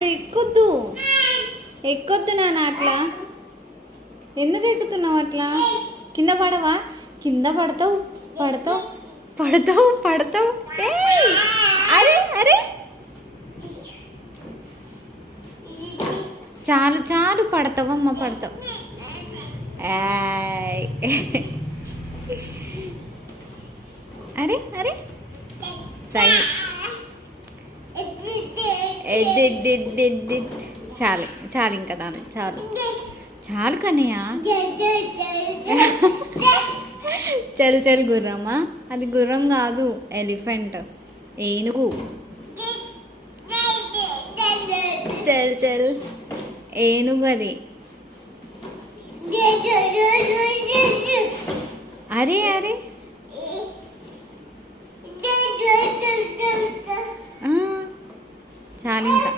ఎక్కొద్దు ఎక్కొద్దు నాన్న అట్లా. ఎందుకు ఎక్కుతున్నావు అట్లా? కింద పడవా? కింద పడతావు పడతావు పడతావు పడతావు. అరే అరే చాలు చాలు పడతావమ్మ పడతావు. అరే అరే సై చాలు చాలు ఇంకా దాని చాలు చాలు కన్నయ్య. చల్ చల్ గుర్రమ్మా, అది గుర్రం కాదు ఎలిఫెంట్, ఏనుగు. చల్ చల్ ఏనుగు అది. అరే అరే చాలు ఇంకా.